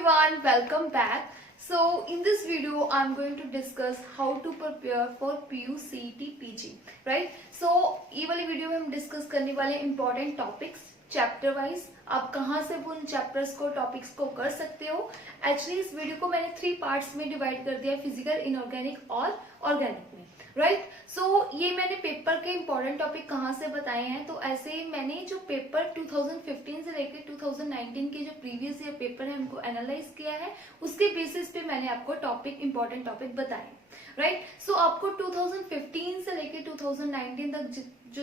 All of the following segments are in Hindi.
everyone, welcome back. So in this video I'm going to discuss how to prepare for PU CET PG, right? So ये वाली वीडियो में हम डिस्कस करने वाले इंपॉर्टेंट टॉपिक्स चैप्टर वाइज, आप कहाँ से उन चैप्टर्स को टॉपिक्स को कर सकते हो। एक्चुअली इस वीडियो को मैंने 3 पार्ट्स में डिवाइड कर दिया, फिजिकल, इनऑर्गेनिक और ऑर्गेनिक में, राइट। सो ये मैंने पेपर के इंपॉर्टेंट टॉपिक कहाँ से बताए हैं, तो ऐसे ही मैंने जो पेपर 2015 से लेकर 2019 के जो प्रीवियस ईयर पेपर है उनको एनालाइज किया है, उसके बेसिस पे मैंने आपको टॉपिक इंपॉर्टेंट टॉपिक बताए, राइट। सो आपको 2015 से लेकर 2019 तक जो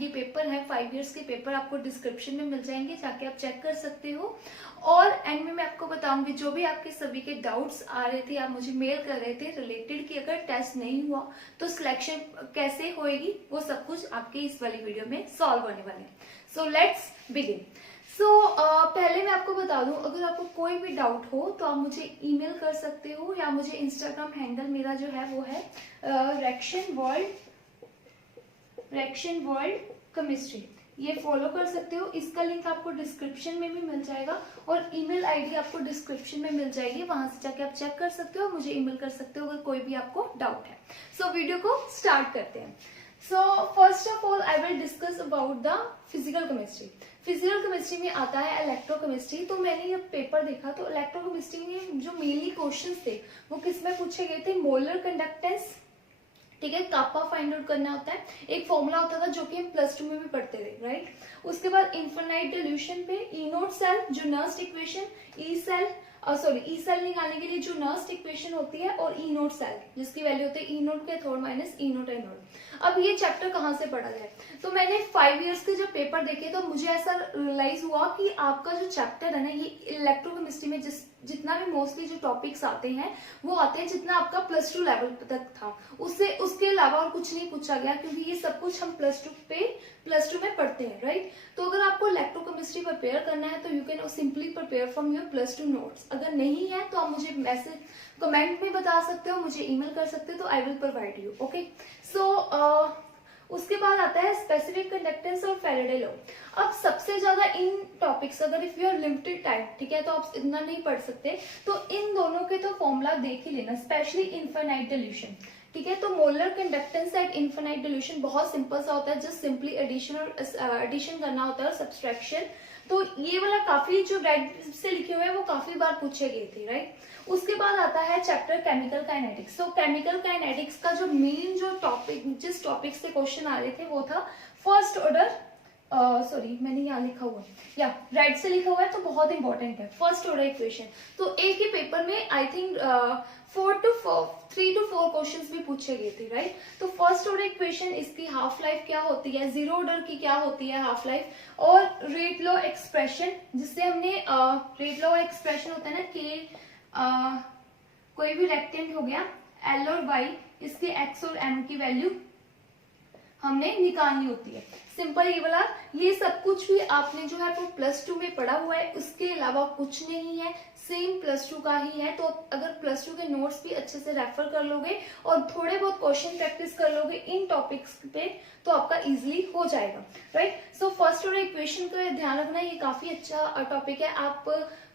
ये पेपर है 5 इयर्स के पेपर आपको डिस्क्रिप्शन में मिल जाएंगे, जाके आप चेक कर सकते हो। और एंड में मैं आपको बताऊंगी जो भी आपके सभी के डाउट्स आ रहे थे, आप मुझे मेल कर रहे थे रिलेटेड कि अगर टेस्ट नहीं हुआ तो सिलेक्शन कैसे होएगी, वो सब कुछ आपके इस वाली वीडियो में सॉल्व होने वाले हैं। So let's begin. पहले मैं आपको बता दूं, अगर आपको कोई भी डाउट हो तो आप मुझे ईमेल कर सकते हो, या मुझे इंस्टाग्राम हैंडल मेरा जो है वो है रेक्शन वर्ल्ड केमिस्ट्री, ये फॉलो कर सकते हो। इसका लिंक आपको डिस्क्रिप्शन में भी मिल जाएगा और ईमेल आईडी आपको डिस्क्रिप्शन में मिल जाएगी, वहां से जाके आप चेक कर सकते हो, मुझे ईमेल कर सकते हो अगर कोई भी आपको डाउट है। सो वीडियो को स्टार्ट करते हैं। So first of all I will discuss about the physical chemistry. Physical chemistry में आता है इलेक्ट्रोकेमिस्ट्री। तो मैंने ये पेपर देखा तो इलेक्ट्रोकेमिस्ट्री में जो मेनली क्वेश्चंस थे वो किसमें पूछे गए थे, मोलर कंडक्टेंस, ठीक है, कापा फाइंड आउट करना होता है, एक फॉर्मूला होता था जो कि हम +2 में भी पढ़ते थे, राइट। उसके बाद इनफाइनाइट डिल्यूशन पे ई नोट सेल, जो नर्स्ट इक्वेशन, ई सेल निकालने के लिए जो नर्स्ट इक्वेशन होती है, और ई नोट सेल जिसकी वैल्यू होती है ई नोट के थोड़ माइनस ई नोट एन नोट। अब ये चैप्टर कहाँ से पढ़ा जाए, तो मैंने 5 इयर्स के जब पेपर देखे तो मुझे ऐसा रियलाइज हुआ कि आपका जो चैप्टर है ना, ये इलेक्ट्रोकेमिस्ट्री में जितना भी मोस्टली जो टॉपिक्स आते हैं वो आते हैं जितना आपका +2 लेवल तक था, उसके अलावा और कुछ नहीं पूछा गया, क्योंकि ये सब कुछ हम +2 में पढ़ते हैं, राइट। तो अगर आपको इलेक्ट्रोकेमिस्ट्री प्रिपेयर करना है तो you can simply prepare from your +2 notes. अगर नहीं है तो आप मुझे मैसेज कमेंट में बता सकते हो, मुझे ईमेल कर सकते हो, तो I will provide you, okay. So उसके बाद आता है स्पेसिफिक कंडक्टेंस और फैराडे लॉ। अब सबसे ज्यादा इन टॉपिक्स, अगर if you are limited time, ठीक है, तो आप इतना नहीं पढ़ सकते, तो इन दोनों के तो फॉर्मूला देख ही लेना, स्पेशली इनफाइनाइट डिल्यूशन, ठीक है। तो molar conductance at infinite dilution बहुत सिंपल सा होता है, जस्ट सिंपली एडिशन करना होता है, सब्सट्रैक्शन। तो ये वाला काफी जो रेड से लिखे हुए हैं वो काफी बार पूछे गए थे, राइट। उसके बाद आता है चैप्टर केमिकल काइनेटिक्स। तो केमिकल काइनेटिक्स का जो मेन जो टॉपिक, जिस टॉपिक से क्वेश्चन आ रहे थे वो था फर्स्ट ऑर्डर, मैंने यहाँ लिखा हुआ है, या रेड से लिखा हुआ है तो बहुत इंपॉर्टेंट है, फर्स्ट ऑर्डर इक्वेशन। तो एक ही पेपर में आई थिंक 3 to 4 क्वेश्चंस भी पूछे गए थे, राइट। तो फर्स्ट ऑर्डर इक्वेशन, इसकी हाफ लाइफ क्या होती है, जीरो ऑर्डर की क्या होती है हाफ लाइफ, और रेट लॉ एक्सप्रेशन, जिससे हमने रेट लॉ एक्सप्रेशन होता है ना कि कोई भी रेक्टेंट हो गया एल और वाई, इसके एक्स और एम की वैल्यू हमने निकालनी होती है, सिंपल ये वाला। ये सब कुछ भी आपने जो है वो +2 में पढ़ा हुआ है, उसके अलावा कुछ नहीं है, सेम +2 का ही है। तो अगर +2 के नोट्स भी अच्छे से रेफर कर लोगे और थोड़े बहुत क्वेश्चन प्रैक्टिस कर लोगे इन टॉपिक्स पे तो आपका इजीली हो जाएगा, right. So first order equation का ध्यान रखना, ये काफी अच्छा टॉपिक है, आप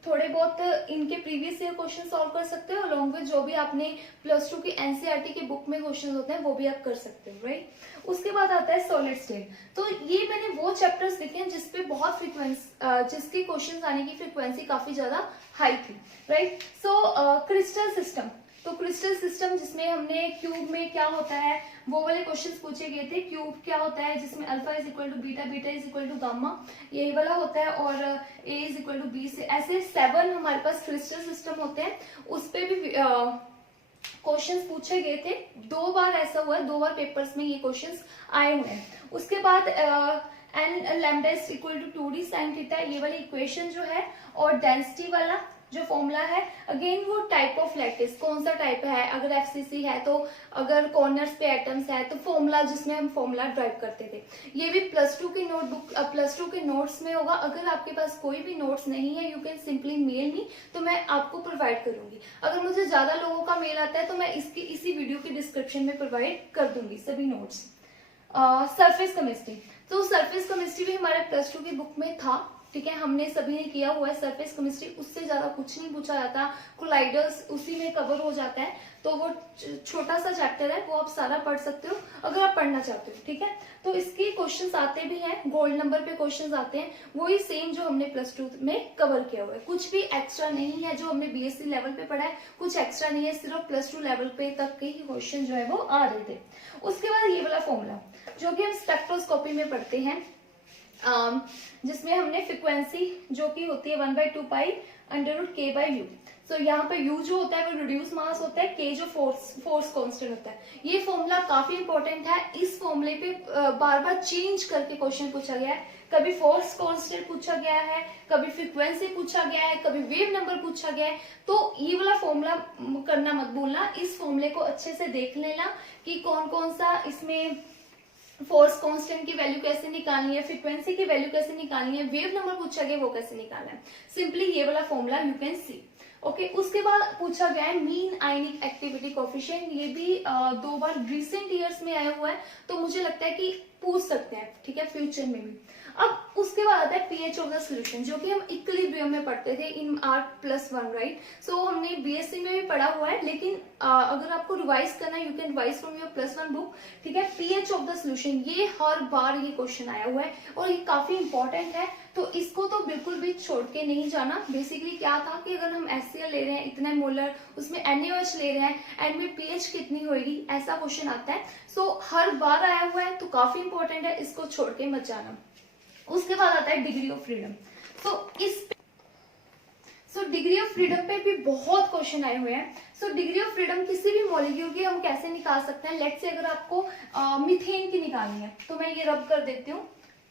थोड़े बहुत इनके प्रीवियस ईयर क्वेश्चन सॉल्व कर सकते हो, अलॉन्ग विद जो भी आपने +2 की एनसीईआरटी के बुक में क्वेश्चन होते हैं वो भी आप कर सकते हो, राइट। उसके बाद आता है सॉलिड स्टेट। तो ये मैंने वो चैप्टर्स लिखे हैं जिसपे बहुत जिसके क्वेश्चंस आने की फ्रीक्वेंसी काफी ज्यादा हाई थी, राइट। सो क्रिस्टल सिस्टम, तो क्रिस्टल सिस्टम जिसमें हमने क्यूब में क्या होता है वो वाले क्वेश्चंस पूछे गए थे। क्यूब क्या होता है जिसमें alpha is equal to beta, beta is equal to gamma, यही वाला होता है, और A is equal to B से, ऐसे 7 हमारे पास क्रिस्टल सिस्टम होते हैं। उस पे भी क्वेश्चंस पूछे गए थे, 2 बार ऐसा हुआ है, 2 बार पेपर्स में ये क्वेश्चंस आए हुए हैं। उसके बाद N lambda is equal to 2d sin theta, ये वाली इक्वेशन जो है, और डेंसिटी वाला जो फॉर्मूला है, अगेन वो टाइप ऑफ लैटिस, कौन सा टाइप है, अगर एफसीसी है तो, अगर कॉर्नर्स पे एटम्स है तो फॉर्मूला, जिसमें हम फॉर्मूला ड्राइव करते थे, ये भी +2 की नोटबुक +2 के नोट्स में होगा। अगर आपके पास कोई भी नोट्स नहीं है you can simply mail me, तो मैं आपको प्रोवाइड करूंगी। अगर मुझे ज्यादा लोगों का मेल आता है तो मैं इसी वीडियो की डिस्क्रिप्शन में प्रोवाइड कर दूंगी सभी नोट्स। सरफेस केमिस्ट्री, तो सरफेस केमिस्ट्री भी हमारे +2 की बुक में था, ठीक है, हमने सभी ने किया हुआ है सरफेस केमिस्ट्री, उससे ज्यादा कुछ नहीं पूछा जाता, कोलाइडर्स उसी में कवर हो जाता है, तो वो छोटा सा चैप्टर है, वो आप सारा पढ़ सकते हो अगर आप पढ़ना चाहते हो, ठीक है। तो इसके क्वेश्चंस आते भी हैं, गोल्ड नंबर पे क्वेश्चंस आते हैं, वही सेम जो हमने +2 में कवर किया हुआ है, कुछ भी एक्स्ट्रा नहीं है, जो हमने बीएससी लेवल पे पढ़ा है कुछ एक्स्ट्रा नहीं है, सिर्फ +2 लेवल पे तक के ही क्वेश्चन जो है वो आ रहे थे। उसके बाद ये वाला फॉर्मूला जो कि हम स्पेक्ट्रोस्कोपी में पढ़ते हैं, जिसमें हमने फ्रीक्वेंसी जो कि होती है 1/2 पाई √k/u। सो यहाँ पे u जो होता है वो रिड्यूस मास होता है, k जो फोर्स कांस्टेंट होता है। ये फॉर्मूला काफी इंपॉर्टेंट है, इस फॉर्मूले पे बार बार चेंज करके क्वेश्चन पूछा गया है, कभी फोर्स कांस्टेंट पूछा गया है, कभी फ्रीक्वेंसी पूछा गया है, कभी वेव नंबर पूछा गया है। तो ये वाला फॉर्मूला करना मत भूलना, इस फॉर्मूले को अच्छे से देख लेना कि कौन कौन सा इसमें फोर्स कांस्टेंट की वैल्यू कैसे निकालनी है, फ्रीक्वेंसी की वैल्यू कैसे निकालनी है, वेव नंबर पूछा गया वो कैसे निकालना है। सिंपली ये वाला formula you can see. Okay, उसके बाद पूछा गया है मीन आयनिक एक्टिविटी कोफिशिएंट, ये भी 2 बार रिसेंट ईयर्स में आया हुआ है, तो मुझे लगता है कि पूछ सकते हैं, ठीक है, फ्यूचर में भी। अब उसके बाद आता है पीएच ऑफ द सॉल्यूशन, जो कि हम इक्विलिब्रियम में पढ़ते थे इन R+1, राइट। सो हमने बीएससी में भी पढ़ा हुआ है, लेकिन अगर आपको रिवाइज करना है you can revise from your +1 book, ठीक है। पीएच ऑफ द सॉल्यूशन, ये हर बार ये क्वेश्चन आया हुआ है और ये काफी इंपॉर्टेंट है, तो इसको तो बिल्कुल भी छोड़ के नहीं जाना। बेसिकली क्या था कि अगर हम HCl ले रहे हैं इतने मोलर, उसमें NaOH ले रहे हैं, एंड में पीएच कितनी होगी, ऐसा क्वेश्चन आता है। सो हर बार आया हुआ है, तो काफी इंपॉर्टेंट है, इसको छोड़ के मत जाना। उसके बाद आता है degree of freedom. So degree of freedom पे भी बहुत क्वेश्चन आए हुए हैं। सो डिग्री ऑफ फ्रीडम किसी भी मॉलिक्यूल की हम कैसे निकाल सकते हैं। लेट्स से अगर आपको मीथेन की निकालनी है, तो मैं ये रब कर देती हूँ,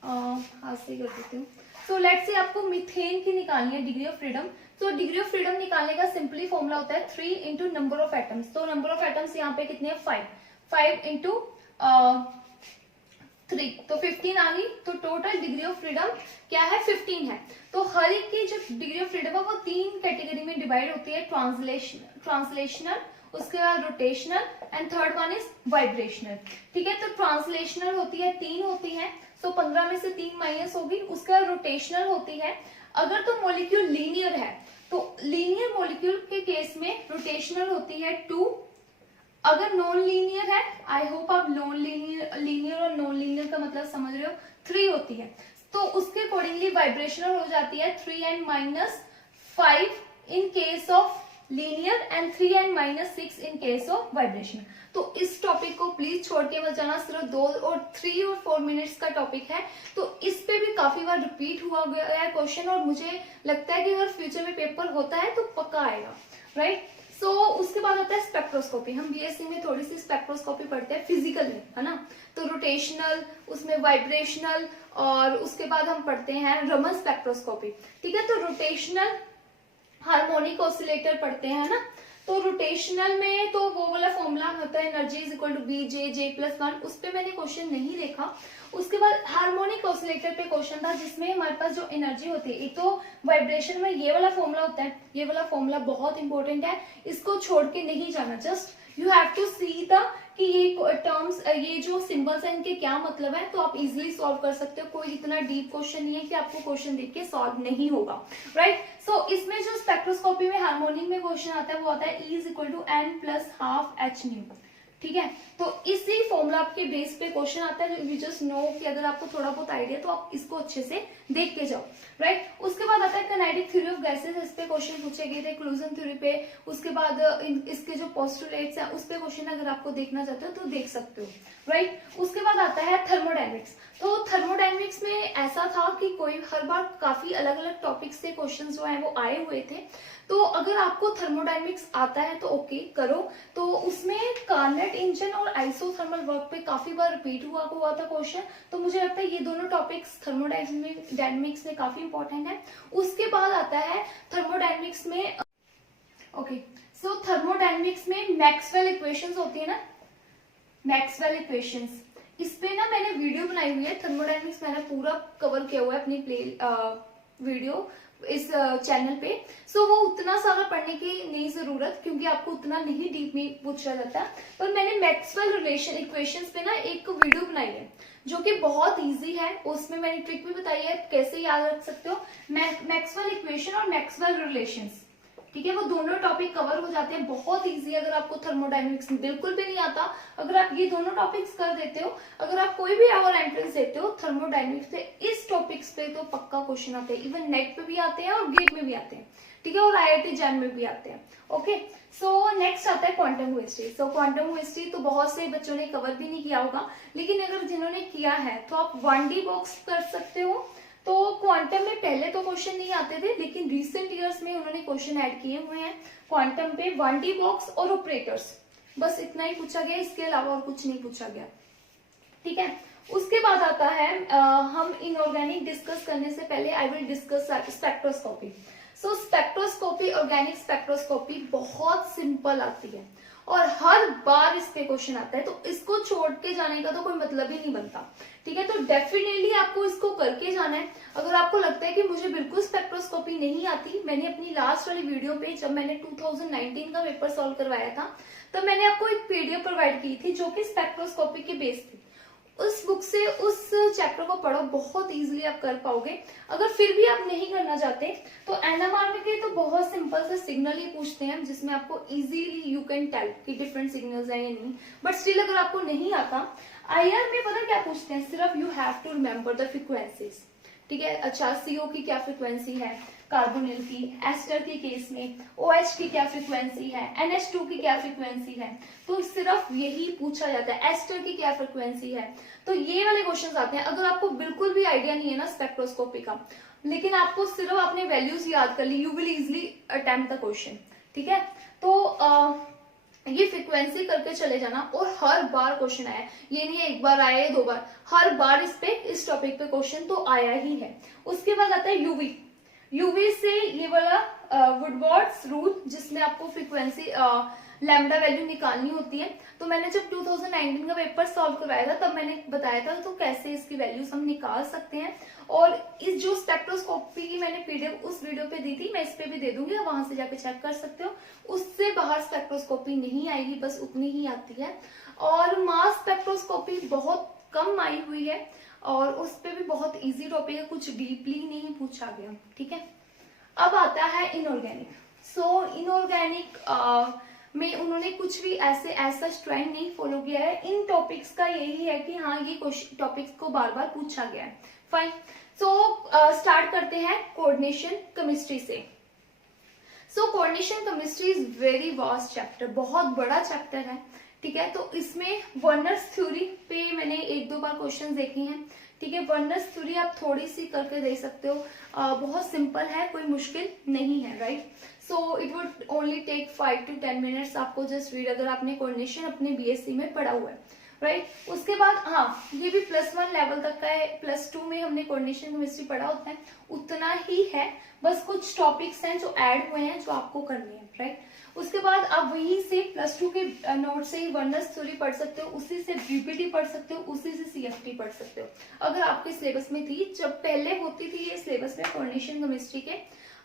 हाथ से कर देती हूँ। सो लेट्स से आपको मीथेन की निकालनी है डिग्री ऑफ फ्रीडम। तो डिग्री ऑफ फ्रीडम निकालने का सिंपली फॉर्मूला होता है 3 × नंबर ऑफ एटम्स। तो नंबर ऑफ एटम्स यहाँ पे कितने हैं, 5 × 3, तो 15 आ गई। तो टोटल डिग्री ऑफ फ्रीडम क्या है, 15 है। तो हर एक की जो डिग्री ऑफ फ्रीडम है वो 3 कैटेगरी में डिवाइड होती है, ट्रांसलेशनल, उसके बाद rotational, and third one is vibrational, ठीक है। तो ट्रांसलेशनल होती है 3 होती है, तो 15 में से 3 माइनस होगी। उसके बाद रोटेशनल होती है, अगर तो मॉलिक्यूल लीनियर है तो लीनियर मॉलिक्यूल के केस में रोटेशनल होती है 2, अगर नॉन लीनियर है, आई होप आप लीनियर और नॉन लीनियर का मतलब समझ रहे हो, 3 होती है। तो उसके अकॉर्डिंगली वाइब्रेशनल हो जाती है 3n - 5 in case of linear and 3n - 6 in case of vibration. तो इस टॉपिक को प्लीज छोड़ के मत जाना, सिर्फ 2 और 3 और 4 मिनट्स का टॉपिक है, तो इस पे भी काफी बार रिपीट हुआ गया है क्वेश्चन, और मुझे लगता है कि अगर फ्यूचर में पेपर होता है तो पक्का आएगा, राइट। सो उसके बाद आता है स्पेक्ट्रोस्कोपी। हम बीएससी में थोड़ी सी स्पेक्ट्रोस्कोपी पढ़ते हैं फिजिकल में, है ना। तो रोटेशनल, उसमें वाइब्रेशनल, और उसके बाद हम पढ़ते हैं रमन स्पेक्ट्रोस्कोपी, ठीक है। तो रोटेशनल हार्मोनिक ऑसिलेटर पढ़ते हैं ना। तो रोटेशनल में तो वो वाला फॉर्मूला होता है energy is equal to BJ+1, उस पे मैंने क्वेश्चन नहीं देखा। उसके बाद हार्मोनिक ऑसिलेटर पे क्वेश्चन था, जिसमें हमारे पास जो एनर्जी होती है, एक तो वाइब्रेशन में ये वाला फॉर्मूला होता है, ये वाला फॉर्मूला बहुत इंपॉर्टेंट है, इसको छोड़ के नहीं जाना। Just you have to see the कि ये टर्म्स, ये जो सिंबल्स हैं इनके क्या मतलब है, तो आप इजिली सॉल्व कर सकते हो। कोई इतना डीप क्वेश्चन नहीं है कि आपको क्वेश्चन देख के सॉल्व नहीं होगा, राइट। सो इसमें जो स्पेक्ट्रोस्कोपी में हार्मोनिक में क्वेश्चन आता है वो आता है E = n + ½ hν, ठीक है। तो इसी फॉर्मूला के बेस पे क्वेश्चन आता है, यू जस्ट नो कि अगर आपको थोड़ा बहुत आइडिया तो आप इसको अच्छे से देख के जाओ, राइट। उसके बाद आता है काइनेटिक थ्योरी ऑफ गैसेस, इस पे क्वेश्चन पूछे गए थे, क्लूजन थ्योरी पे। उसके बाद इसके जो पोस्टुलेट्स हैं उस पे क्वेश्चन अगर आपको देखना चाहते हो तो देख सकते हो, राइट। उसके बाद आता है थर्मोडायनेमिक्स। तो थर्मोडायनेमिक्स में ऐसा था कि कोई हर बार काफी अलग अलग टॉपिक्स से क्वेश्चन जो है वो आए हुए थे। तो अगर आपको थर्मोडायनेमिक्स आता है तो ओके करो। तो उसमें कार्नेट इंजन और आइसोथर्मल वर्क पे काफी बार रिपीट हुआ था क्वेश्चन, तो मुझे लगता है ये दोनों टॉपिक्स थर्मोडायनेमिक्स में काफी इंपॉर्टेंट है। उसके बाद आता है थर्मोडायनेमिक्स में, ओके, सो थर्मोडायनेमिक्स में मैक्सवेल इक्वेशंस होती है ना, मैक्सवेल इक्वेशंस, इस पे ना मैंने वीडियो बनाई हुई है। थर्मोडायनेमिक्स मैंने पूरा कवर किया हुआ है अपनी वीडियो इस चैनल पे। सो वो उतना सारा पढ़ने की नहीं जरूरत, क्योंकि आपको उतना नहीं डीप में पूछा जाता। पर मैंने मैक्सवेल रिलेशन इक्वेशंस पे ना एक वीडियो बनाई है जो कि बहुत इजी है, उसमें मैंने ट्रिक भी बताई है कैसे याद रख सकते हो मैक्सवेल इक्वेशन और मैक्सवेल रिलेशंस। ठीक है, वो दोनों टॉपिक कवर हो जाते हैं, बहुत इजी। अगर आपको थर्मोडायनेमिक्स बिल्कुल भी नहीं आता, अगर आप ये दोनों टॉपिक्स कर देते हो, अगर आप कोई भी और एंट्रेंस देते हो थर्मोडायनेमिक्स से, इस टॉपिक्स पे तो पक्का क्वेश्चन आते हैं। इवन नेट पे भी आते हैं और गेट में भी आते हैं, ठीक है, और IIT जैम में भी आते हैं। ओके, सो नेक्स्ट आता है क्वांटम हिस्ट्री। सो क्वांटम हिस्ट्री तो बहुत से बच्चों ने कवर भी नहीं किया होगा, लेकिन अगर जिन्होंने किया है तो आप 1D बॉक्स कर सकते हो। तो क्वांटम में पहले तो क्वेश्चन नहीं आते थे, लेकिन रिसेंट ईयर्स में उन्होंने क्वेश्चन ऐड किए हुए हैं क्वांटम पे। 1D बॉक्स और ऑपरेटर्स, बस इतना ही पूछा गया, इसके अलावा और कुछ नहीं पूछा गया। ठीक है, उसके बाद आता है हम इनऑर्गेनिक डिस्कस करने से पहले I will discuss spectroscopy. So spectroscopy, organic spectroscopy बहुत सिंपल आती है और हर बार इस पे क्वेश्चन आता है, तो इसको छोड़ के जाने का तो कोई मतलब ही नहीं बनता। ठीक है, तो डेफिनेटली आपको इसको करके जाना है। अगर आपको लगता है कि मुझे बिल्कुल स्पेक्ट्रोस्कोपी नहीं आती, मैंने अपनी लास्ट वाली वीडियो पे जब मैंने 2019 का पेपर सॉल्व करवाया था, तब मैंने आपको एक PDF प्रोवाइड की थी जो कि स्पेक्ट्रोस्कोपी के बेस थी। उस बुक से उस चैप्टर को पढ़ो, बहुत इजीली आप कर पाओगे। अगर फिर भी आप नहीं करना चाहते तो NMR में के तो बहुत सिंपल से सिग्नल ही पूछते हैं, जिसमें आपको इजीली यू कैन टेल कि डिफरेंट सिग्नल्स हैं या नहीं। बट स्टिल अगर आपको नहीं आता, IR में पता क्या पूछते हैं, सिर्फ you have to remember the frequencies. ठीक है, अच्छा CO की क्या फ्रीक्वेंसी है, कार्बोनिल की, एस्टर के केस में OH की क्या फ्रीक्वेंसी है, NH2 की क्या फ्रीक्वेंसी है, तो सिर्फ यही पूछा जाता है। एस्टर की क्या फ्रीक्वेंसी है, तो ये वाले क्वेश्चंस आते हैं। अगर आपको बिल्कुल भी आइडिया नहीं है ना स्पेक्ट्रोस्कोपी का, लेकिन आपको सिर्फ अपने वैल्यूज याद कर ली, you will easily attempt the question. ठीक है, तो ये फ्रीक्वेंसी करके चले जाना, और हर बार क्वेश्चन आया, ये नहीं है एक बार आया या 2 बार, हर बार इस टॉपिक पे क्वेश्चन तो आया ही है। उसके बाद आता है यूवी से ये वाला वुडवर्ड्स रूल, जिसमें आपको फ्रीक्वेंसी लैम्डा वैल्यू निकालनी होती है। तो मैंने जब 2019 का पेपर सॉल्व करवाया था, तब मैंने बताया था तो कैसे इसकी वैल्यूज हम निकाल सकते हैं। और इस जो स्पेक्ट्रोस्कोपी की मैंने PDF उस वीडियो पे दी थी, मैं इस पे भी दे दूंगी, वहां से जाके चेक कर सकते हो। उससे बाहर स्पेक्ट्रोस्कोपी नहीं आएगी, बस उतनी ही आती है। और मास स्पेक्ट्रोस्कोपी बहुत कम आई हुई है, और उस पे भी बहुत इजी टॉपिक है, कुछ डीपली नहीं पूछा गया। ठीक है, अब आता है इनऑर्गेनिक। सो इनऑर्गेनिक में उन्होंने कुछ भी ऐसा ट्रेंड नहीं फॉलो किया है। इन टॉपिक्स का यही है कि हाँ, ये टॉपिक्स को बार बार पूछा गया है। फाइन, सो स्टार्ट करते हैं कोऑर्डिनेशन केमिस्ट्री से। So coordination chemistry is very vast chapter, बहुत बड़ा चैप्टर है। ठीक है, तो इसमें वर्नर्स थ्योरी पे मैंने 1-2 बार क्वेश्चन देखे हैं। ठीक है, वर्नर्स थ्योरी आप थोड़ी सी करके दे सकते हो, बहुत सिंपल है, कोई मुश्किल नहीं है, right. So it would only take 5 to 10 minutes आपको जस्ट रीड, अगर आपने कोऑर्डिनेशन अपने BSc में पढ़ा हुआ है, राइट। उसके बाद हाँ, ये भी +1 लेवल तक का है, +2 में हमने कोऑर्डिनेशन केमिस्ट्री पढ़ा होता है, उतना ही है, बस कुछ टॉपिक्स हैं जो ऐड हुए हैं जो आपको करने हैं, राइट। उसके बाद आप वहीं से +2 के नोट से ही वर्नर्स थ्योरी पढ़ सकते हो, उसी से BPT पढ़ सकते हो, उसी से CFT पढ़ सकते हो, अगर आपके सिलेबस में थी। जब पहले होती थी ये सिलेबस में कोऑर्डिनेशन केमिस्ट्री के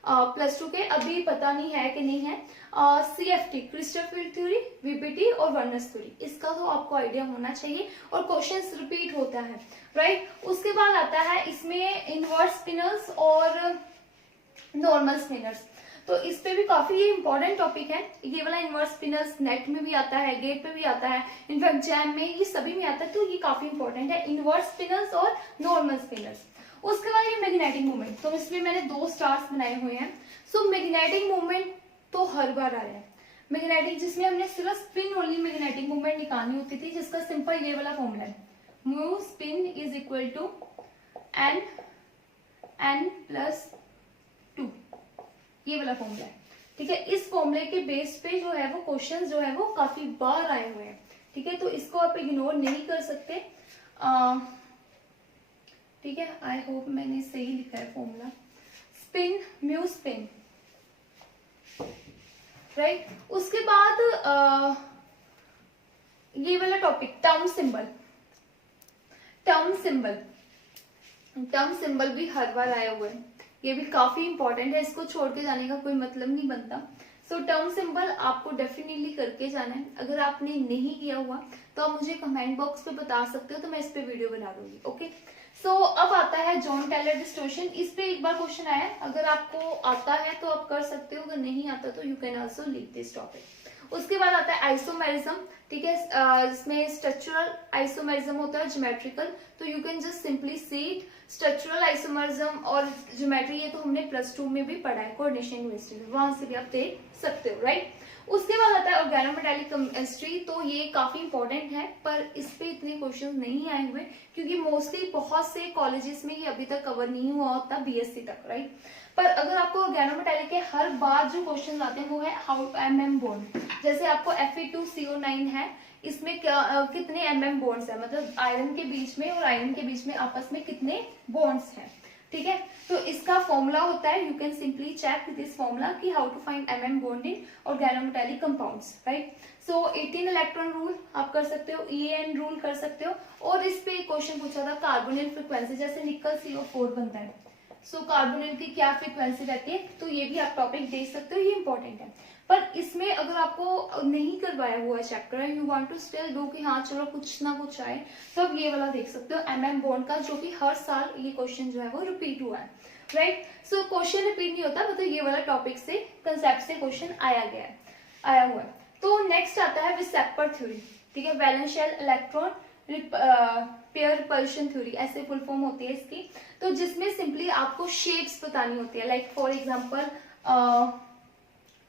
+2 के, अभी पता नहीं है कि नहीं है। CFT crystal field theory, BPT और वर्नर्स थ्योरी, इसका तो आपको आइडिया होना चाहिए, और क्वेश्चंस रिपीट होता है, राइट। उसके बाद आता है इसमें इनवर्स स्पिनर्स और नॉर्मल स्पिनर्स, तो इस पे भी काफी ये इंपॉर्टेंट टॉपिक है। ये वाला इनवर्स स्पिनर्स नेट में भी आता है, गेट पे भी आता है, इनफैक्ट जैम में, ये सभी में आता है, तो ये काफी इंपॉर्टेंट है, इनवर्स स्पिनर्स और नॉर्मल स्पिनर्स। उसके बाद ये मैग्नेटिक मूवमेंट, तो इसमें मैंने 2 स्टार्स बनाए हुए हैं। सो मैग्नेटिक मूवमेंट तो हर बार आया है, मैग्नेटिक, जिसमें हमने सिर्फ स्पिन ओनली मैग्नेटिक मूवमेंट निकालनी होती थी, जिसका सिंपल ये वाला फॉर्मूला है, mu spin is equal to n+2, ये वाला फॉर्मूला है। ठीक है, इस फॉर्मूले के बेस पे जो है वो क्वेश्चंस जो है वो काफी बार आए हुए हैं। ठीक है, तो इसको आप इग्नोर नहीं कर सकते। ठीक है, आई होप मैंने सही लिखा है formula, spin mu spin, right. उसके बाद ये वाला टॉपिक टर्म सिंबल भी हर बार आया हुआ है। ये भी काफी इंपॉर्टेंट है, इसको छोड़ के जाने का कोई मतलब नहीं बनता। सो टर्म सिंबल आपको डेफिनेटली करके जाना है। अगर आपने नहीं किया हुआ तो आप मुझे कमेंट बॉक्स पे बता सकते हो, तो मैं इस पे वीडियो बना दूंगी। ओके, सो अब आता है जॉन टेलर डिस्टॉर्शन। इस पे एक बार क्वेश्चन आया है, अगर आपको आता है तो आप कर सकते हो, अगर नहीं आता तो you can also leave this topic. उसके बाद आता है आइसोमेरिज्म, ठीक है, इसमें स्ट्रक्चरल आइसोमेरिज्म होता है, ज्योमेट्रिकल, तो you can just simply see it. Structural isomerism और ज्योमेट्री ये तो हमने +2 में भी पढ़ा है, कोऑर्डिनेशन यूनिवर्सिटी में, वहां से भी आप देख सकते हो, राइट। उसके बाद आता है ऑर्गेनोमेटालिक केमिस्ट्री, तो ये काफी इंपॉर्टेंट है, पर इस पे इतने क्वेश्चन नहीं आए हुए क्योंकि मोस्टली बहुत से कॉलेजेस में ये अभी तक कवर नहीं हुआ होता बीएससी तक, राइट। पर अगर आपको ऑर्गेनोमेटालिक के हर बार जो क्वेश्चन आते हैं वो है हाउ MM बॉन्ड। जैसे आपको Fe2CO9 है, इसमें कितने MM बॉन्ड्स है, मतलब आयरन के बीच में और आयरन के बीच में आपस में कितने बॉन्ड्स हैं, ठीक है। तो इसका फॉर्मूला होता है, you can simply check this formula कि how to find MM bond in organometallic compounds, right. So 18 electron rule आप कर सकते हो, EN रूल कर सकते हो। और इस पे क्वेश्चन पूछा था कार्बोनिल फ्रिक्वेंसी, जैसे निकल CO4 बनता है, सो कार्बोनिल की क्या फ्रिक्वेंसी रहती है, तो ये भी आप टॉपिक देख सकते हो, ये इंपॉर्टेंट है। पर इसमें अगर आपको नहीं करवाया हुआ है chapter, you want to still do कि हाँ चलो कुछ ना कुछ आए, तो आप ये वाला देख सकते हो MM बॉन्ड का, जो कि हर साल ये क्वेश्चन जो है वो रिपीट हुआ है, राइट। सो क्वेश्चन रिपीट नहीं होता, मतलब ये वाला टॉपिक से कंसेप्ट से क्वेश्चन आया हुआ है। तो नेक्स्ट आता है विसेपर थ्योरी, ठीक है, valence shell electron pair repulsion theory, ऐसे फुल फॉर्म होती है इसकी। तो जिसमें सिंपली आपको शेप्स बतानी होती है, like for example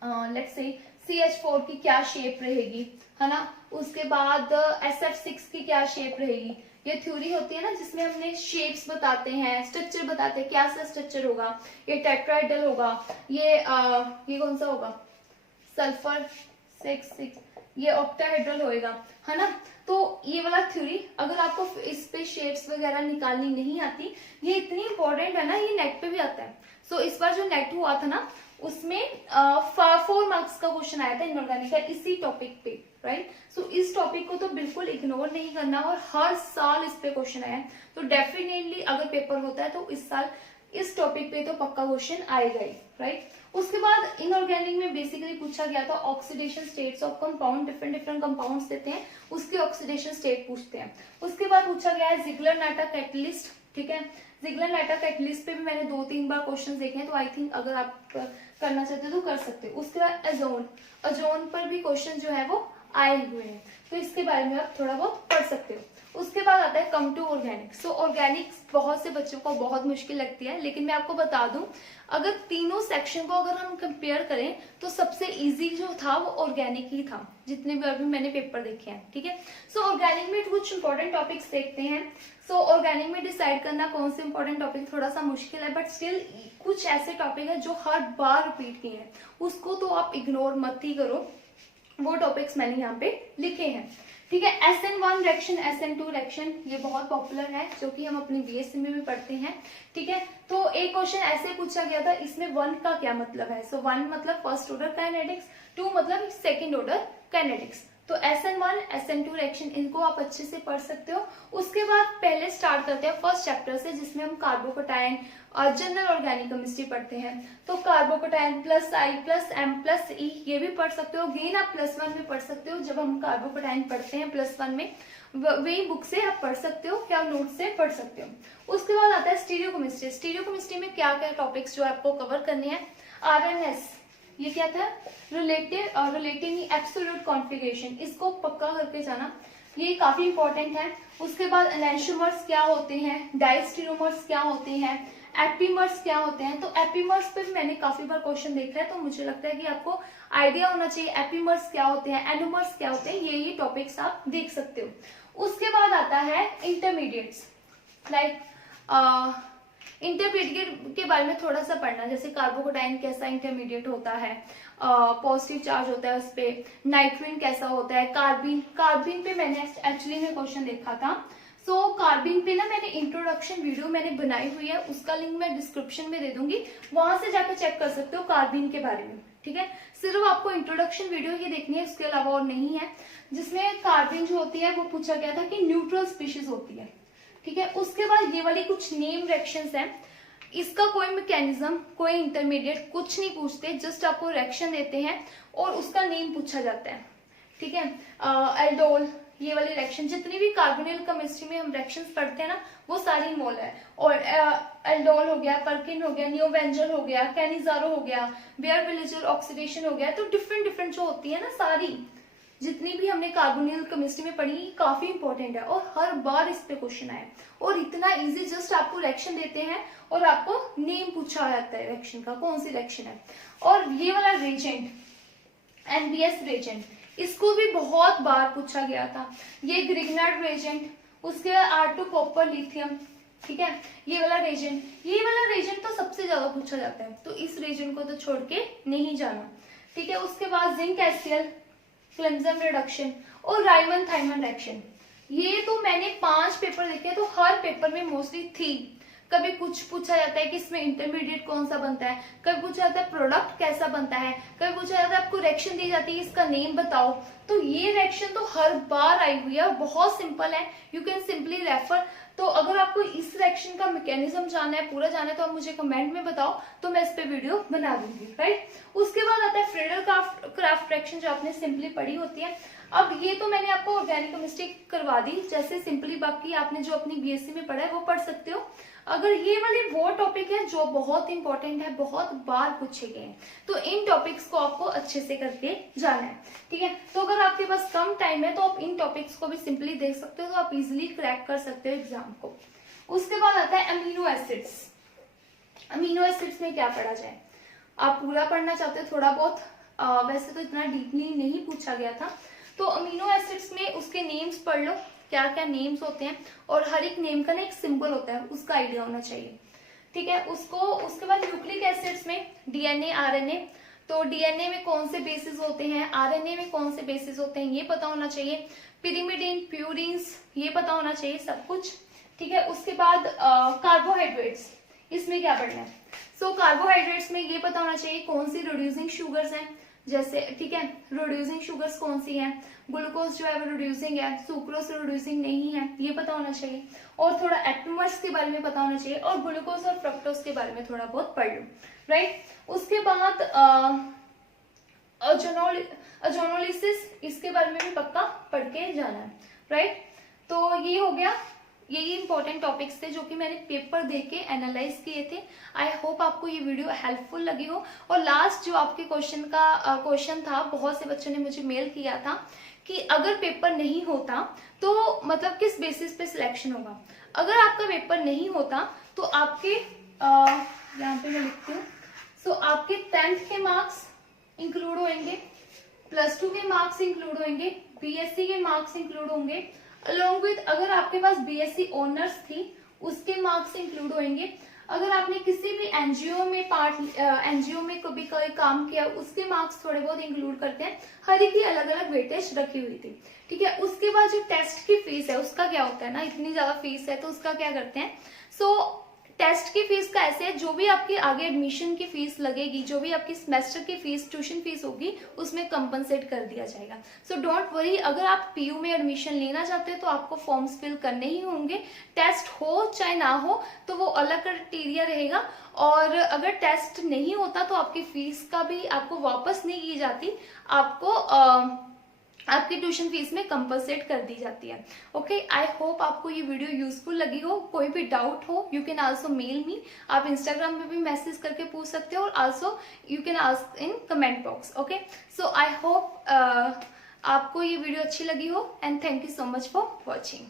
let's say CH4 की क्या शेप रहेगी, है ना। उसके बाद SF6 की क्या शेप रहेगी। ये थ्योरी होती है ना, जिसमें हमने शेप्स बताते हैं, स्ट्रक्चर बताते हैं, क्या सा स्ट्रक्चर होगा, ये टेट्राहेड्रल होगा, ये कौन सा होगा, सल्फर 6, ये ऑक्टाहेड्रल होएगा, है ना। तो ये वाला थ्योरी, अगर आपको इस पे शेप्स वगैरह निकालनी नहीं आती, ये इतनी इंपॉर्टेंट है ना, ये नेट पे भी आता है। सो इस बार जो नेट हुआ था ना, उसमें 4 मार्क्स का क्वेश्चन आया था इनऑर्गेनिक का, इसी टॉपिक पे, राइट। सो इस टॉपिक को तो बिल्कुल इग्नोर नहीं करना, और हर साल इस पे क्वेश्चन आया है, तो डेफिनेटली अगर पेपर होता है तो इस साल इस टॉपिक पे तो पक्का क्वेश्चन आएगा ही, राइट। उसके बाद इनऑर्गेनिक में बेसिकली पूछा गया था oxidation states of compound, different compounds देते हैं, उसके ऑक्सीडेशन स्टेट पूछते हैं। उसके बाद पूछा गया है जिगलर-नाटा कैटलिस्ट, ठीक है। जिगलर-नाटा कैटलिस्ट पे भी मैंने 2-3 बार क्वेश्चन देखे हैं, तो आई थिंक अगर आप करना चाहते हो तो कर सकते हो। उसके बाद अजोन पर भी क्वेश्चन जो है वो आए हुए हैं, तो इसके बारे में आप थोड़ा बहुत पढ़ सकते हो। उसके बाद आता है come to organic. So organics बहुत से बच्चों को बहुत मुश्किल लगती है, लेकिन मैं आपको बता दूं, अगर तीनों सेक्शन को अगर हम कंपेयर करें तो सबसे इजी जो था वो ऑर्गेनिक ही था, जितने भी अभी मैंने पेपर देखे हैं, ठीक है। सो ऑर्गेनिक में कुछ इंपॉर्टेंट टॉपिक्स देखते हैं। सो ऑर्गेनिक में डिसाइड करना कौन से इंपॉर्टेंट टॉपिक थोड़ा सा मुश्किल है, बट स्टिल कुछ ऐसे टॉपिक है जो हर बार रिपीट किए हैं, उसको तो आप इग्नोर मत ही करो, वो टॉपिक्स मैंने यहाँ पे लिखे हैं, ठीक है। SN1 रिएक्शन, SN2 रिएक्शन, ये बहुत पॉपुलर है, जो कि हम अपनी बीएससी में भी पढ़ते हैं, ठीक है। तो एक क्वेश्चन ऐसे पूछा गया था, इसमें 1 का क्या मतलब है। सो 1 मतलब फर्स्ट ऑर्डर काइनेटिक्स, 2 मतलब सेकंड ऑर्डर काइनेटिक्स। तो SN1 SN2 रिएक्शन, इनको आप अच्छे से पढ़ सकते हो। उसके बाद पहले स्टार्ट करते हैं फर्स्ट चैप्टर से, जिसमें हम कार्बोकटायन और जनरल ऑर्गेनिक केमिस्ट्री पढ़ते हैं। तो कार्बोकटायन +I+M+E ये भी पढ़ सकते हो, अगेन आप +1 में पढ़ सकते हो, जब हम कार्बोकटायन पढ़ते हैं +1 में, वही बुक से आप पढ़ सकते हो या नोट से पढ़ सकते हो। उसके बाद आता है स्टीरियोकेमिस्ट्री। स्टीरियोकेमिस्ट्री में क्या क्या टॉपिक्स जो आपको कवर करने हैं, RNS, ये क्या था, रिलेटिव एब्सोल्यूट कॉन्फिगरेशन, इसको पक्का करके जाना, ये काफी इंपॉर्टेंट है। उसके बाद एनेंटियोमर्स क्या होते हैं, डायस्टेरोमर्स क्या होते हैं, एपीमर्स क्या होते हैं। तो एपीमर्स पे भी मैंने काफी बार क्वेश्चन देखा है, तो मुझे लगता है कि आपको आइडिया होना चाहिए एपीमर्स क्या होते हैं, एनोमर्स क्या होते हैं, ये टॉपिक्स आप देख सकते हो। उसके बाद आता है इंटरमीडिएट्स, लाइक इंटरमीडिएट के बारे में थोड़ा सा पढ़ना, जैसे कार्बोकटायन कैसा इंटरमीडिएट होता है, पॉजिटिव चार्ज होता है उस पर, नाइट्रोजन कैसा होता है, कार्बिन पे मैंने एक्चुअली में क्वेश्चन देखा था। सो कार्बिन पे ना मैंने इंट्रोडक्शन वीडियो मैंने बनाई हुई है, उसका लिंक मैं डिस्क्रिप्शन में दे दूंगी, वहां से जाकर चेक कर सकते हो कार्बिन के बारे में, ठीक है। सिर्फ आपको इंट्रोडक्शन वीडियो ही देखनी है, उसके अलावा और नहीं है, जिसमें कार्बिन जो होती है वो पूछा गया था कि न्यूट्रल स्पीशीज होती है, ठीक है। उसके बाद ये वाली कुछ नेम रिएक्शंस हैं, इसका कोई मैकेनिज्म, कोई इंटरमीडिएट कुछ नहीं पूछते, जस्ट आपको रिएक्शन देते हैं और उसका नेम पूछा जाता है, ठीक है। एल्डोल, ये वाली रिएक्शन, जितनी भी कार्बोनिल केमिस्ट्री में हम रिएक्शंस पढ़ते हैं ना, वो सारी मोल है। और एल्डोल हो गया, पर्किन हो गया, नियोवेंजल हो गया, कैनिजारो हो गया, बेयर विलेजर ऑक्सीडेशन हो गया, तो डिफरेंट डिफरेंट जो होती है ना, सारी जितनी भी हमने कार्बोनिल केमिस्ट्री में पढ़ी, काफी इंपॉर्टेंट है और हर बार इस पे क्वेश्चन आए और इतना इजी, जस्ट आपको रिएक्शन देते हैं और आपको नेम पूछा जाता है रिएक्शन का, कौन सी रिएक्शन है। और ये वाला रेजेंट, NBS रेजेंट, इसको भी बहुत बार पूछा गया था। ये ग्रिग्नार्ड रेजेंट, उसके R2 कॉपर लिथियम, ठीक है। ये वाला रेजेंट तो सबसे ज्यादा पूछा जाता है, तो इस रेजेंट को तो छोड़ के नहीं जाना, ठीक है। उसके बाद जिंक एसियल, क्लिम्सन रिडक्शन और राइमन थाइमन रिएक्शन, ये तो मैंने 5 पेपर देखे, तो हर पेपर में मोस्टली थी। कभी कुछ पूछा जाता है कि इसमें इंटरमीडिएट कौन सा बनता है, कभी पूछा जाता है प्रोडक्ट कैसा बनता है, कभी पूछा जाता है आपको रिएक्शन दी जाती है इसका नेम बताओ। तो ये रिएक्शन तो हर बार आई हुई है, बहुत सिंपल है, यू कैन सिंपली रेफर। तो अगर आपको इस रिएक्शन का मैकेनिज्म जानना है, पूरा जानना है, तो आप मुझे कमेंट में बताओ, तो मैं इस पे वीडियो बना दूंगी, राइट। उसके बाद आता है फ्रेडल क्राफ्ट रिएक्शन, जो आपने सिंपली पढ़ी होती है। अब ये तो मैंने आपको ऑर्गेनिक केमिस्ट्री करवा दी, जैसे सिंपली, बाकी आपने जो अपनी BSc में पढ़ा है वो पढ़ सकते हो। अगर ये वाले वो टॉपिक है जो बहुत इंपॉर्टेंट है, बहुत बार पूछे गए हैं, तो इन टॉपिक्स को आपको अच्छे से करके जाना है, ठीक है। तो अगर आपके पास कम टाइम है तो आप इन टॉपिक्स को भी सिंपली देख सकते हो, तो आप इजिली क्रैक कर सकते हो एग्जाम को। उसके बाद आता है अमीनो एसिड्स। अमीनो एसिड्स में क्या पढ़ा जाए, आप पूरा पढ़ना चाहते हो थोड़ा बहुत, वैसे तो इतना डीपली नहीं पूछा गया था। तो अमीनो एसिड्स में उसके नेम्स पढ़ लो, क्या क्या नेम्स होते हैं, और हर एक नेम का ना एक सिंबल होता है, उसका आइडिया होना चाहिए, ठीक है। उसके बाद न्यूक्लिक एसिड्स में DNA, RNA, तो DNA में कौन से बेसिस होते हैं, RNA में कौन से बेसिस होते हैं, ये पता होना चाहिए। पिरिमिडिन, प्यूरिन्स, ये पता होना चाहिए सब कुछ, ठीक है। उसके बाद कार्बोहाइड्रेट्स, इसमें क्या पढ़ना है, सो कार्बोहाइड्रेट्स में ये पता होना चाहिए कौन सी रिड्यूसिंग शुगर्स हैं, जैसे, ठीक है, रिड्यूसिंग शुगर्स कौन सी हैं, ग्लूकोज जो है वो रिड्यूसिंग है, सुक्रोज रिड्यूसिंग नहीं है, ये पता होना चाहिए। और थोड़ा एटमर्स के बारे में पता होना चाहिए, और ग्लूकोज और फ्रक्टोज के बारे में थोड़ा बहुत पढ़ लो, राइट। उसके बाद ओजोनोलिसिस, इसके बारे में भी पक्का पढ़ के जाना है, राइट। तो ये हो गया, यही इंपॉर्टेंट टॉपिक्स थे जो कि मैंने पेपर देके एनालाइज किए थे। आई होप आपको ये वीडियो हेल्पफुल लगी हो। और लास्ट जो आपके क्वेश्चन था, बहुत से बच्चों ने मुझे मेल किया था कि अगर पेपर नहीं होता तो मतलब किस बेसिस पे सिलेक्शन होगा। अगर आपका पेपर नहीं होता तो आपके यहाँ पे मैं लिखती हूँ, सो आपके 10th के मार्क्स इंक्लूड होंगे, +2 के मार्क्स इंक्लूड होंगे, BSc के मार्क्स इंक्लूड होंगे, अलॉन्ग विथ अगर आपके पास BSc ऑनर्स थी उसके मार्क्स इंक्लूड होंगे, अगर आपने किसी भी एनजीओ में कभी कोई काम किया उसके मार्क्स थोड़े बहुत इंक्लूड करते हैं। हर एक की अलग अलग वेटेज रखी हुई थी, ठीक है। उसके बाद जो टेस्ट की फीस है उसका क्या होता है ना, इतनी ज्यादा फीस है तो उसका क्या करते हैं, सो टेस्ट की फीस का ऐसे है, जो भी आपकी आगे एडमिशन की फीस लगेगी, जो भी आपकी सेमेस्टर की फीस, ट्यूशन फीस होगी, उसमें कंपनसेट कर दिया जाएगा। सो डोंट वरी, अगर आप PU में एडमिशन लेना चाहते हो तो आपको फॉर्म्स फिल करने ही होंगे, टेस्ट हो चाहे ना हो तो वो अलग क्राइटेरिया रहेगा। और अगर टेस्ट नहीं होता तो आपकी फीस का भी आपको वापस नहीं की जाती, आपको आपकी ट्यूशन फीस में कंपनसेट कर दी जाती है। ओके, आई होप आपको ये वीडियो यूजफुल लगी हो। कोई भी डाउट हो you can also mail me, आप इंस्टाग्राम में भी मैसेज करके पूछ सकते हो, और also you can ask in comment box. Okay, so I hope आपको ये वीडियो अच्छी लगी हो, and thank you so much for watching.